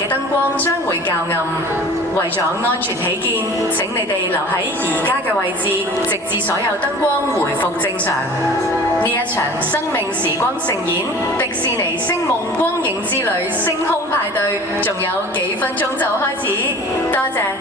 嘅燈光將會較暗，為咗安全起見，請你哋留喺而家嘅位置，直至所有燈光回復正常。呢一場生命時光盛演，迪士尼星夢光影之旅星空派對，仲有幾分鐘就開始，多謝。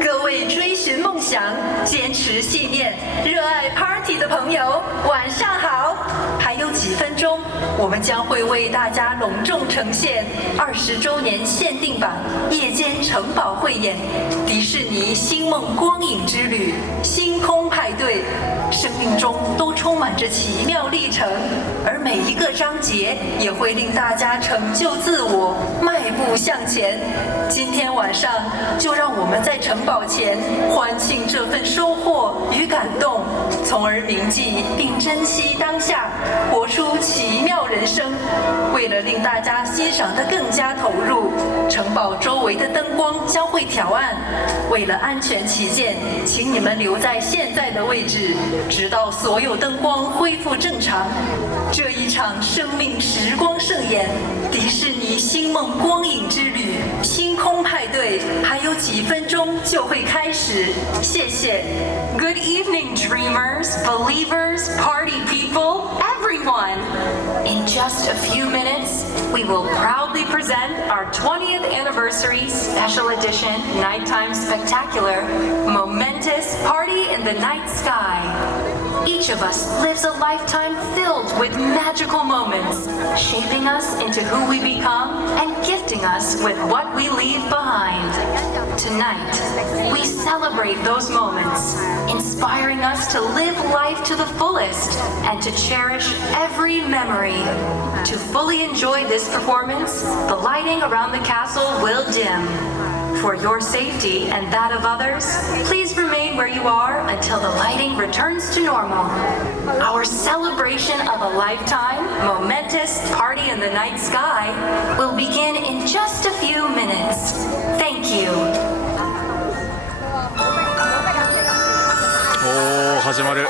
各位追寻梦想、坚持信念、热爱 Party 的朋友，晚上好！还有几分钟，我们将会为大家隆重呈现20周年限定版夜间城堡汇演——迪士尼星梦光影之旅星空派对。生命中都充满着奇妙历程，而每一个章节也会令大家成就自我，迈步向前。今天晚上，就让我们在城堡前欢庆这份收获与感动，从而铭记并珍惜当下，活出奇妙人生。为了令大家欣赏得更加投入，城堡周围的灯光将会调暗。为了安全起见，请你们留在现在的位置，直到所有灯光恢复正常。这一场生命时光盛宴——迪士尼星梦光影之旅星空派对，还有几分钟就会开始。谢谢。Good evening, dreamers, believers, party people, everyone! In just a few minutes, we will proudly present our 20th anniversary special edition nighttime spectacular, momentous Party in the Night Sky. Each of us lives a lifetime filled with magical moments, shaping us into who we become and gifting us with what we leave behind. Tonight, we celebrate those moments, inspiring us to live life to the fullest and to cherish every memory. To fully enjoy this performance, the lighting around the castle will dim. For your safety and that of others, please remain where you are until the lighting returns to normal. Our celebration of a lifetime, momentous Party in the Night Sky will begin in just a few minutes. Thank you. おー、始まる。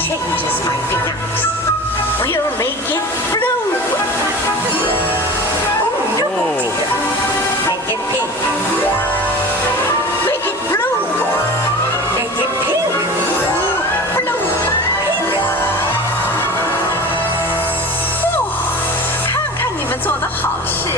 changes might be nice. We'll make it blue. Oh, no, dear. Make it pink. Make it blue. Make it pink. Blue, pink. 哦，看看你们做的好事。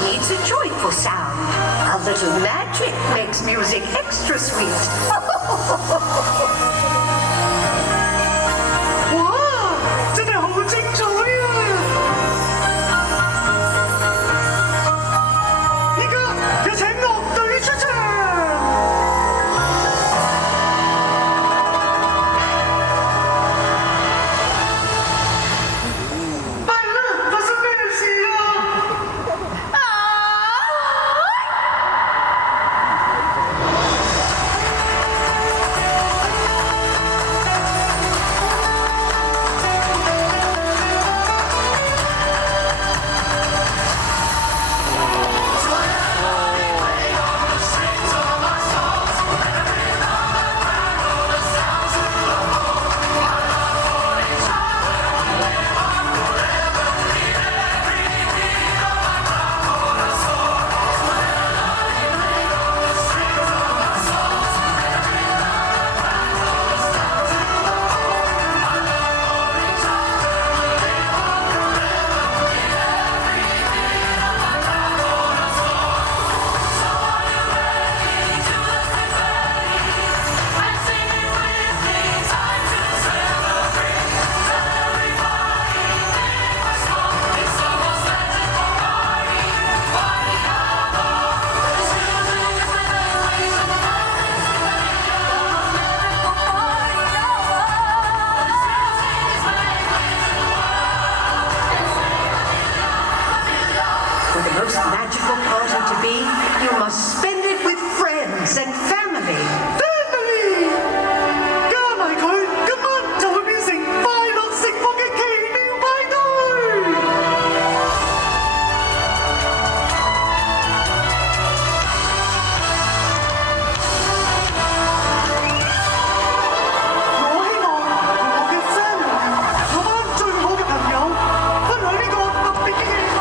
Needs a joyful sound, a little magic makes music extra sweet. 哇，真係好精彩啊！依家有請樂隊出場。弊啦，發生咩事啊？For the most magical party to be, you must spend it with friends and family. Family，加埋佢，今晚就會變成快樂幸福嘅奇妙派對。我希望同我嘅 family，我班最好嘅朋友，分享呢個特別嘅夜晚。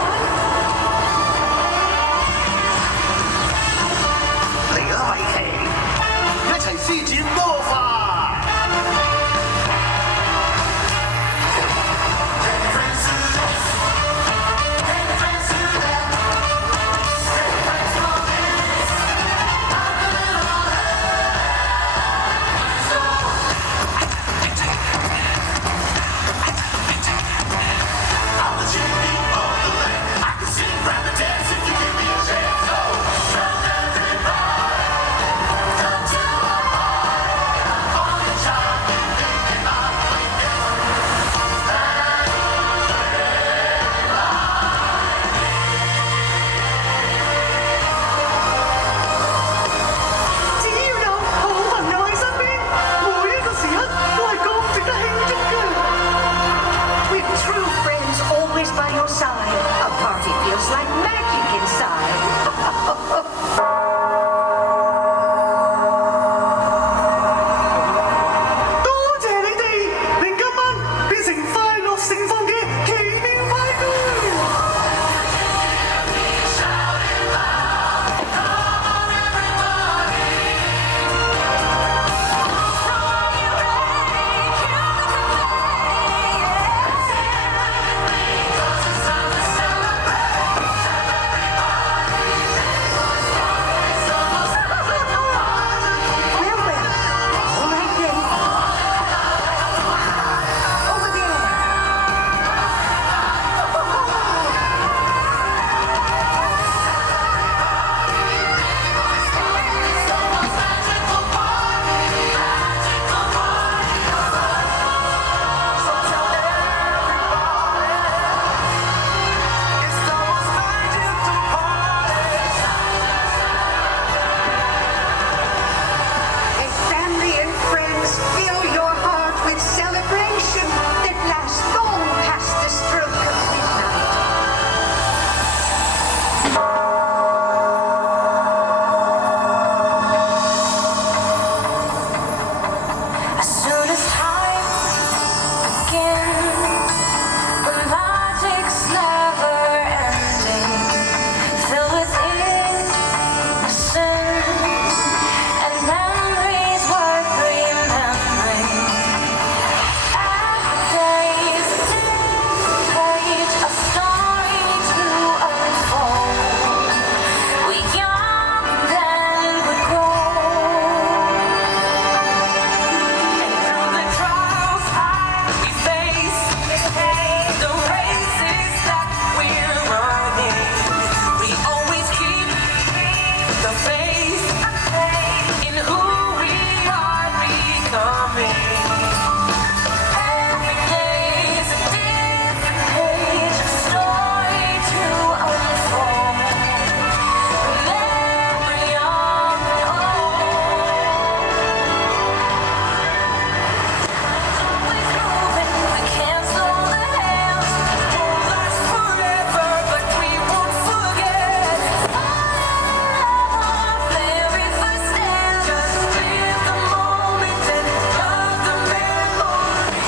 the faith in who we are becoming. Every day's a different page, a story to unfold. Remember young and old. Always moving, we can't slow the hands. Won't last forever, but we won't forget. Very first step, just live the moment and love the memory.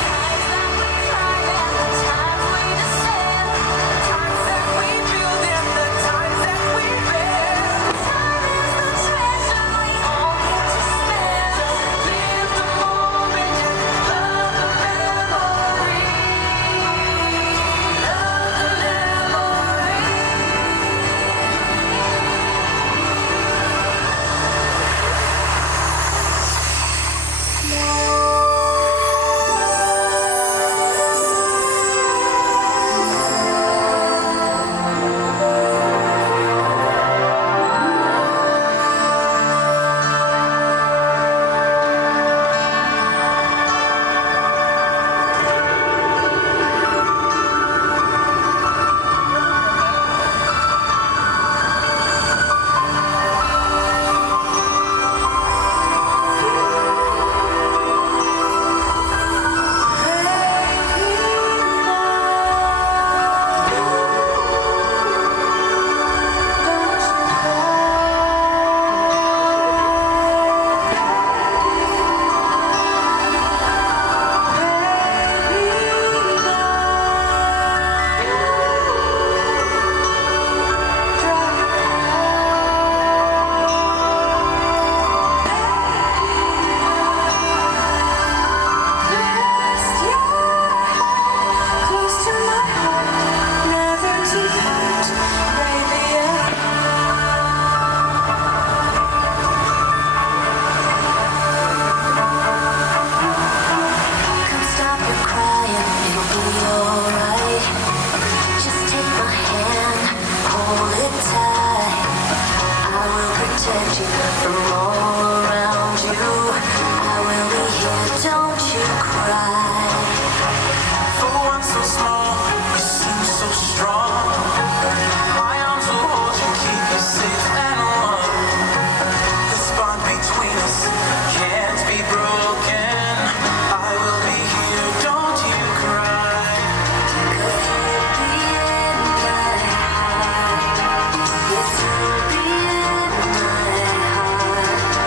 The times we descend, the times that we build and the times that we bend. Time is the treasure we all get to spend. Just live the moment and love the memory. Close to my heart, never to part, baby. Come stop your crying, it'll be alright. Just take my hand, hold it tight. I will protect you from all around you. I will be here, don't you cry. For one so small, you seem so strong. My arms will hold you, keep you safe and warm. This bond between us can't be broken. I will be here, don't you cry. Cause you'll be in my heart. Yes, you'll be in my heart.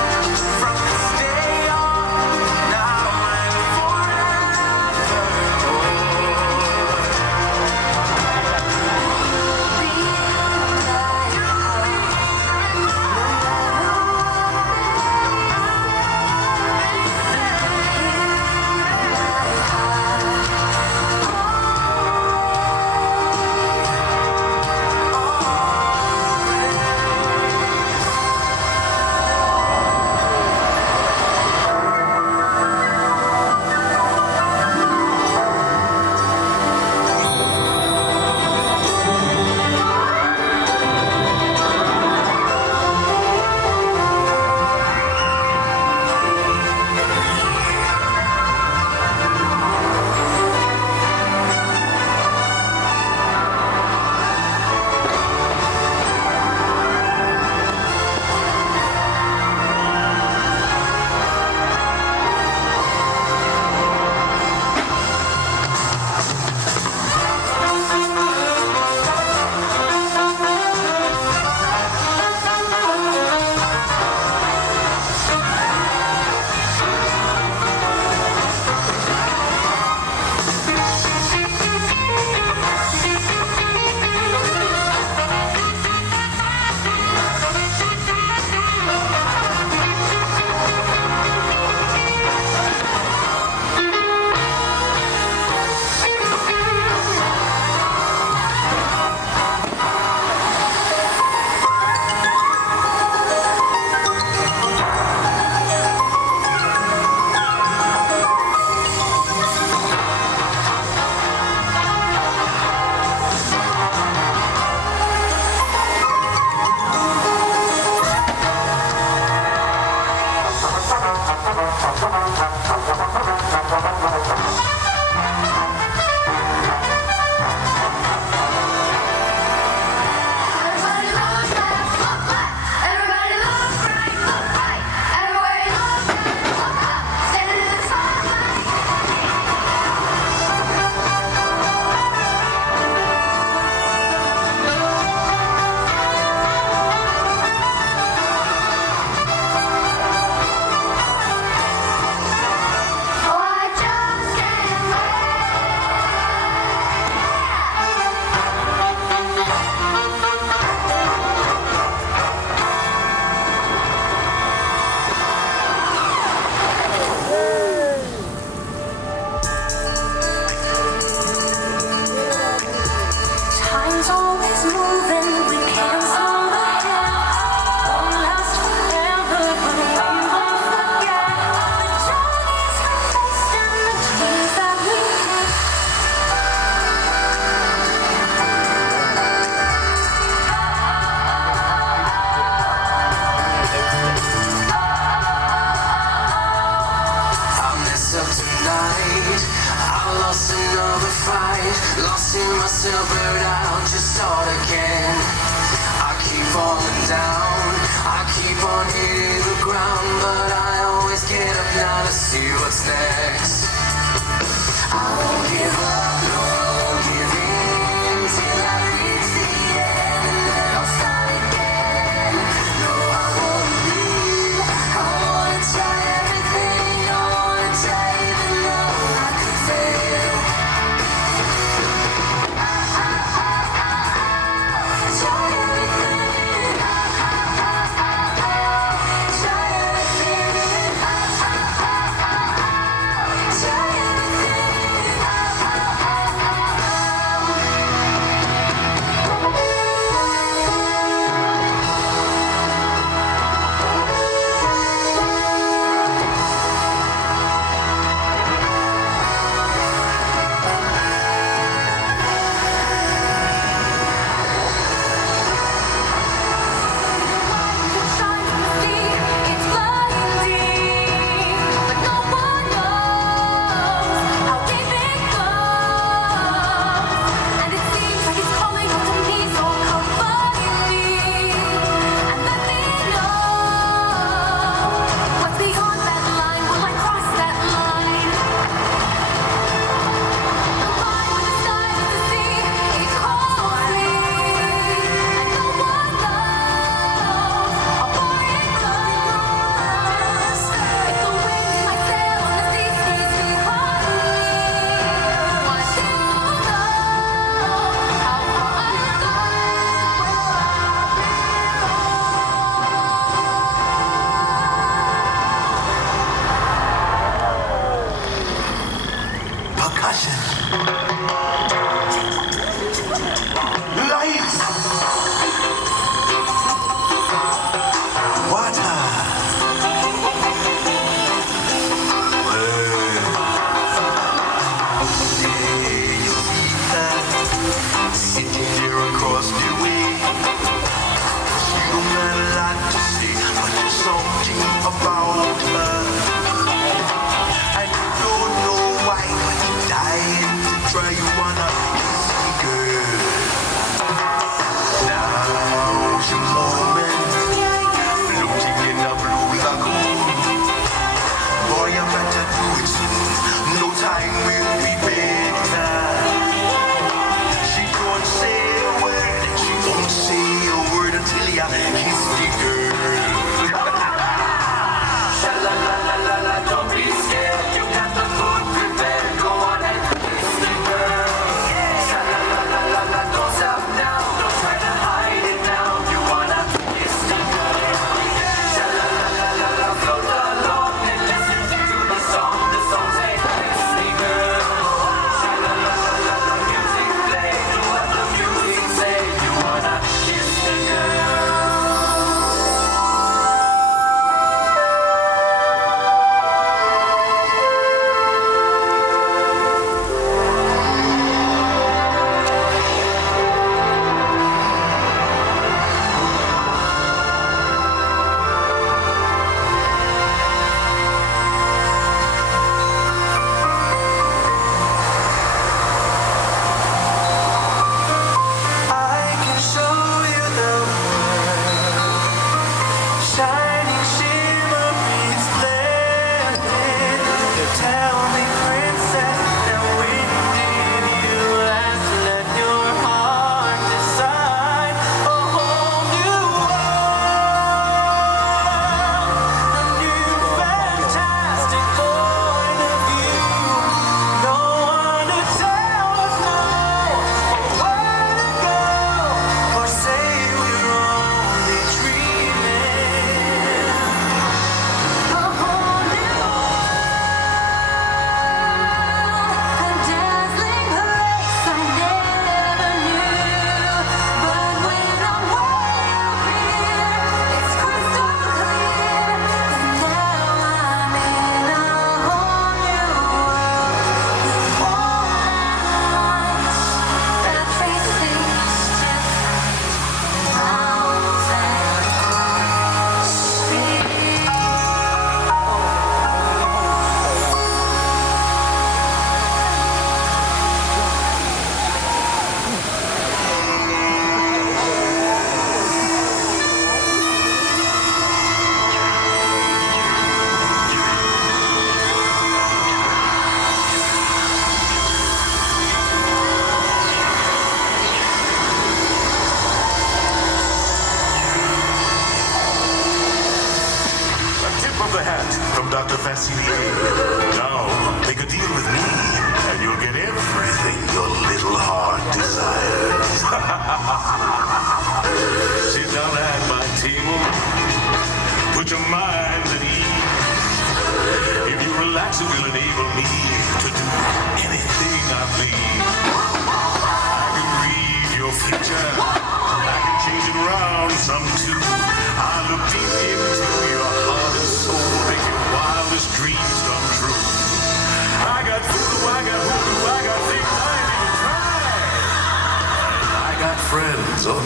a bird, I'll just start again. I keep falling down, I keep on hitting the ground, but I always get up now to see what's next. I won't give up, no, I won't give in till I reach the end, and then I'll start again. No, I won't leave, I wanna try everything, I wanna try even though I could fail. Try everything, try everything, try It's blinding, but no one knows how deep it goes. And it seems like it's calling out to me, so come find me and let me know what's beyond that line. Will I cross that line? The line with the sky is the sea. It calls me, and no one knows how far it goes. If the wind in my sail on the sea stays behind me, want to know how far I go. Percussion. Lights. Water. Sitting there across the way. She don't got a lot to say, but there's something about her. I don't know why, but you're dying to try. You wanna kiss me, girl. Now she moment, floating in a blue lagoon. Boy, I better do it soon. No time will be better. She don't say a word. She won't say a word until you kiss the girl. Sha la la la la la, don't be scared. You got the food prepared. Go on and kiss the girl. Sha la la la la la, don't stop now. Don't try to hide it now. You wanna kiss the girl. Sha la la la la la, float along and listen to the song. The song says kiss the girl. Sha la la la la la, music play. Do what the music say. You wanna kiss the girl. I can show you the world. Shining shimmer meets splendid. Tell me, princess, now when did you last let your heart decide? A whole new world, a new fantastic point of view. No one to tell us no, or where to go, or say we're only dreaming. the hat from Dr. Facilier. Now, make a deal with me, and you'll get everything your little heart desires. Sit down at my table. Put your mind at ease. If you relax, it will enable me to do anything I please. I can read your future. I can change it around some too. I look deep into your heart and soul, make your wildest dreams come true. I got voodoo, I got things I ain't even tried. I got friends, oh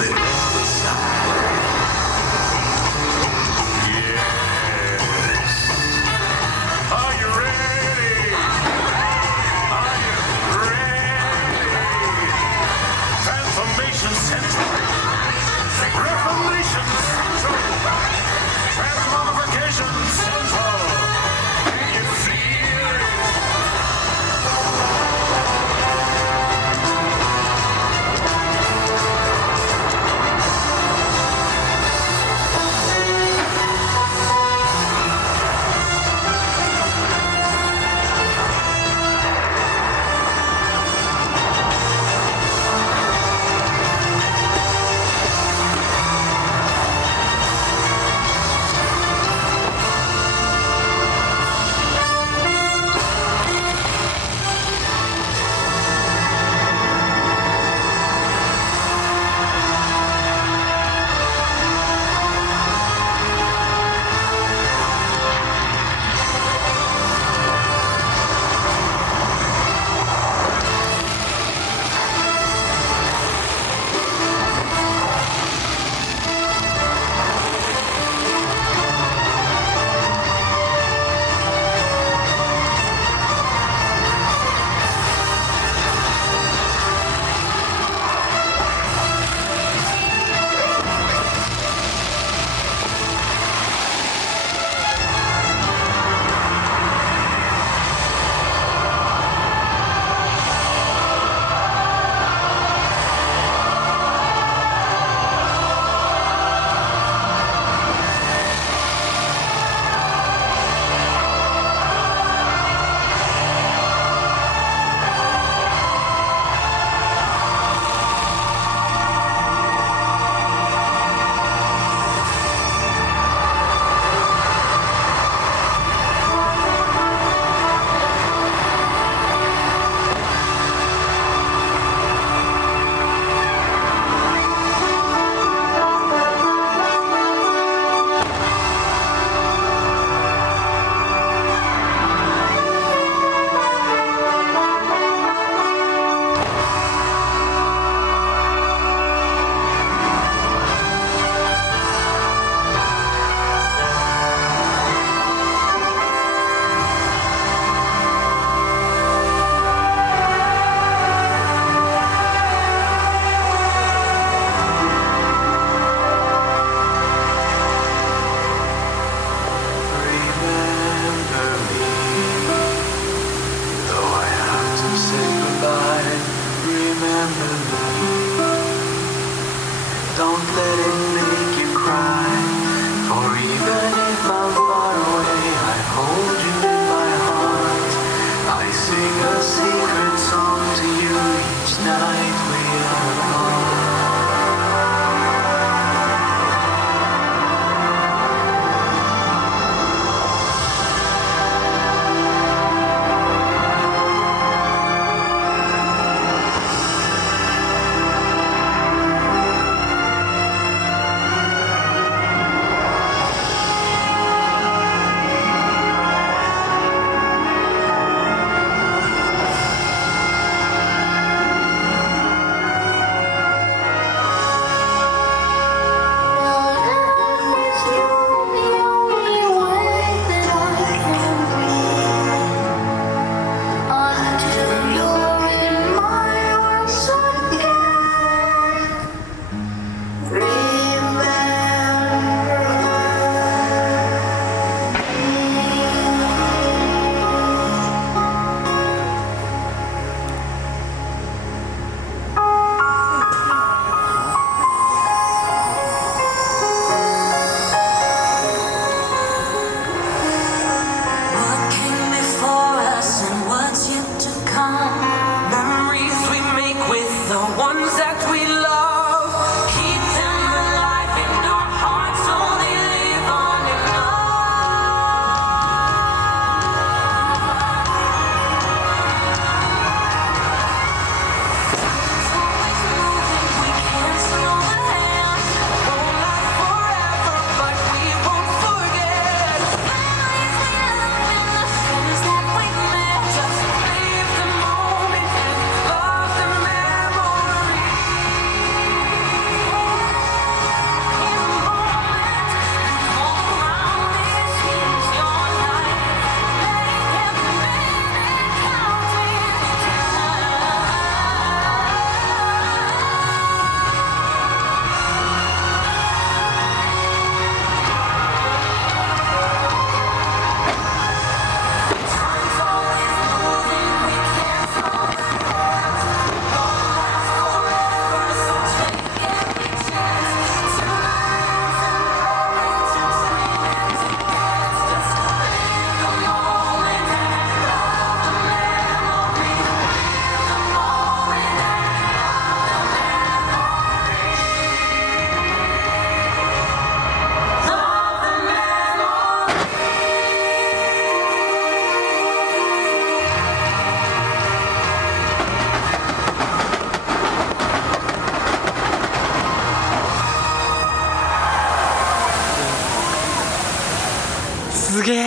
すげえ。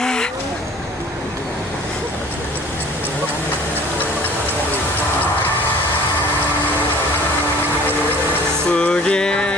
すげえ。